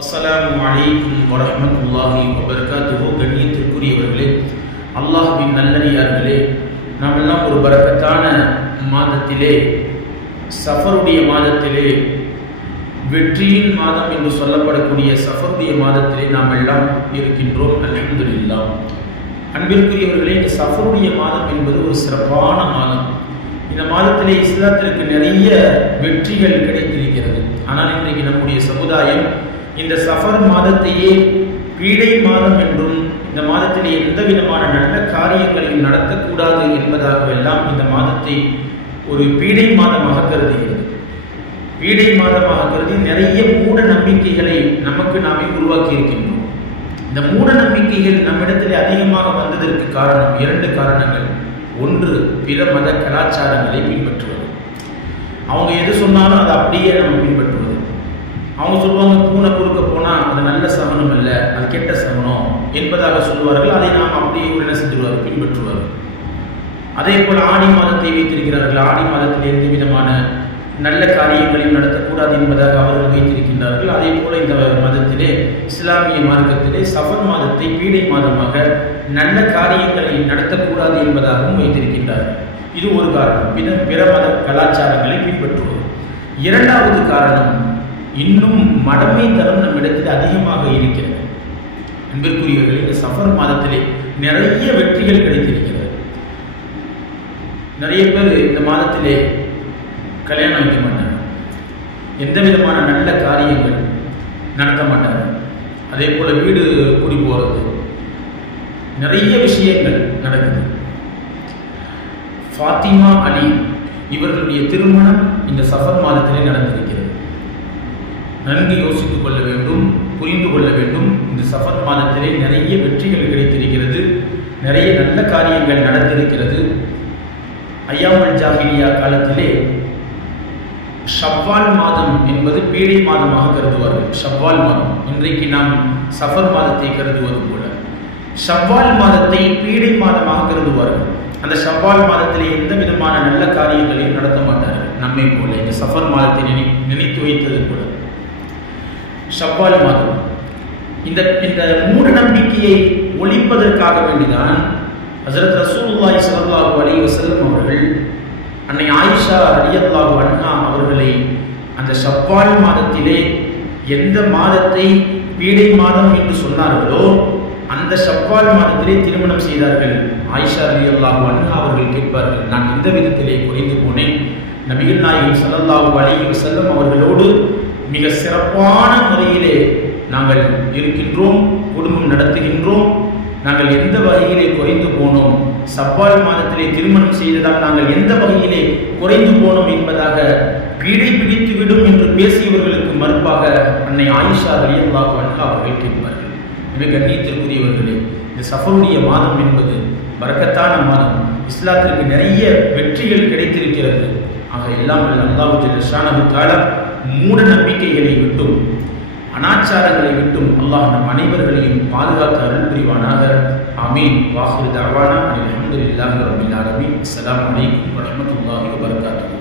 அஸ்ஸலாமு அலைக்கும் வரஹ்மத்துல்லாஹி வபரகாத்துஹு. கண்ணியத்திற்குரியவர்களே, அல்லாஹ்வின் நல்லடியார்களே, நாம் எல்லாம் ஒரு பரக்கத்தான மாதத்திலே, சஃபருடைய மாதத்திலே, வெற்றியின் மாதம் என்று சொல்லப்படக்கூடிய சஃபருடைய மாதத்திலே நாம் எல்லாம் இருக்கின்றோம். அல்ஹம்துலில்லாஹ். அன்பிற்குரியவர்களே, இந்த சஃபருடைய மாதம் என்பது ஒரு சிறப்பான மாதம். இந்த மாதத்திலே இஸ்லாத்திற்கு நிறைய வெற்றிகள் கிடைத்திருக்கிறது. ஆனால் இன்றைக்கு நம்முடைய சமுதாயம் இந்த சஃபர் மாதத்தையே பீடை மாதம் என்றும், இந்த மாதத்திலே எந்த விதமான நல்ல காரியங்களையும் நடத்தக்கூடாது என்பதாகவெல்லாம் இந்த மாதத்தை ஒரு பீடை மாதமாக கருதுகிறது. பீடை மாதமாக கருதி நிறைய மூட நம்பிக்கைகளை நமக்கு நாமே உருவாக்கி இருக்கின்றோம். இந்த மூட நம்பிக்கைகள் நம்மிடத்தில் அதிகமாக வந்ததற்கு காரணம் இரண்டு காரணங்கள். ஒன்று, பிற மத கலாச்சாரங்களை பின்பற்றுவது. அவங்க எது சொன்னாலும் அதை அப்படியே நம்ம பின்பற்றுவது. அவங்க சொல்லுவாங்க, பூனை குறுக்க போனால் அது நல்ல சமணம் அல்ல, அது கெட்ட சமணம் என்பதாக சொல்வார்கள். அதை நாம் அப்படியே என்ன செஞ்சுருவார், பின்பற்றுவார்கள். அதே போல் ஆடி மாதத்தை வைத்திருக்கிறார்கள். ஆடி மாதத்தில் எந்த விதமான நல்ல காரியங்களையும் நடத்தக்கூடாது என்பதாக அவர்கள் வைத்திருக்கின்றார்கள். அதே போல இந்த மதத்திலே, இஸ்லாமிய மார்க்கத்திலே சஃபர் மாதத்தை பீடை மாதமாக நல்ல காரியங்களை நடத்தக்கூடாது என்பதாகவும் வைத்திருக்கின்றார்கள். இது ஒரு காரணம், பிற மத கலாச்சாரங்களை பின்பற்றுவது. இரண்டாவது காரணம், இன்னும் மடமைத்தனம் நம்மிடத்தில் அதிகமாக இருக்கிறது. அன்பிற்குரியவர்களே, இந்த சஃபர் மாதத்திலே நிறைய வெற்றிகள் கிடைத்திருக்கிறது. நிறைய பேர் இந்த மாதத்திலே கல்யாணம் வைக்க மாட்டாங்க, எந்த விதமான நல்ல காரியங்கள் நடத்த மாட்டாங்க. அதே போல் வீடு குடி போகிறது, நிறைய விஷயங்கள் நடக்குது. ஃபாத்திமா அலி இவர்களுடைய திருமணம் இந்த சஃபர் மாதத்திலே நடந்திருக்கிறது. நன்கு யோசித்துக் கொள்ள வேண்டும், புரிந்து கொள்ள வேண்டும். இந்த சஃபர் மாதத்திலே நிறைய வெற்றிகள் கிடைத்திருக்கிறது, நிறைய நல்ல காரியங்கள் நடந்திருக்கிறது. ஐயாமுல் ஜாஹிலியா காலத்திலே ஷவ்வால் மாதம் என்பது பீடை மாதமாக கருதுவார்கள். ஷவ்வால் மாதம், இன்றைக்கு நாம் சஃபர் மாதத்தை கருதுவது போல ஷவ்வால் மாதத்தை பீடை மாதமாக கருதுவார்கள். அந்த ஷவ்வால் மாதத்திலே எந்த விதமான நல்ல காரியங்களையும் நடத்த மாட்டார்கள். நம்மை போல இந்த சஃபர் மாதத்தை நினைத்து வைத்தது போல ஷவ்வால் மாதம். இந்த மூட நம்பிக்கையை ஒழிப்பதற்காக வேண்டிதான் ஹஸரத் ரசூலுல்லாஹி ஸல்லல்லாஹு அலைஹி வஸல்லம் அவர்கள் அன்னை ஆயிஷா ரலியல்லாஹு அன்ஹா அவர்களை அந்த ஷவ்வால் மாதத்திலே எந்த மாதத்தை பீடை மாதம் என்று சொன்னார்களோ அந்த ஷவ்வால் மாதத்திலே திருமணம் செய்தார்கள். ஆயிஷா ரலியல்லாஹு அன்ஹா அவர்கள் கேட்பார்கள், நான் எந்த விதத்திலே குறைந்து போனேன்? நபிகள் நாயகம் ஸல்லல்லாஹு அலைஹி வஸல்லம் அவர்களோடு மிக சிறப்பான முறையிலே நாங்கள் இருக்கின்றோம், குடும்பம் நடத்துகின்றோம். நாங்கள் எந்த வகையிலே குறைந்து போனோம்? ஷவ்வால் மாதத்திலே திருமணம் செய்ததால் நாங்கள் எந்த வகையிலே குறைந்து போனோம் என்பதாக பீடை பிடித்துவிடும் என்று பேசியவர்களுக்கு மறுப்பாக அன்னை ஆயிஷா ரலியல்லாஹு அன்ஹா அவர்கள் கேட்பார்கள். எனவே கண்ணியத்திற்குரியவர்களே, இந்த சஃபருடைய மாதம் என்பது பரக்கத்தான மாதம். இஸ்லாத்திற்கு நிறைய வெற்றிகள் கிடைத்திருக்கிறது. ஆக எல்லாம் அல்லாஹ் ஜல்ல ஷானஹு தஆலா மூட நம்பிக்கைகளை விட்டும் அனாச்சாரங்களை விட்டும் அல்லாஹ் நம் அனைவர்களையும் பாதுகாத்து அருள் புரிவானாக. ஆமீன். வாஹிரு தஅவானா அல்ஹம்துலில்லாஹி ரப்பில் ஆலமீன். அஸ்ஸலாமு அலைக்கும் வரஹ்மத்துல்லாஹி வபரகாத்துஹு.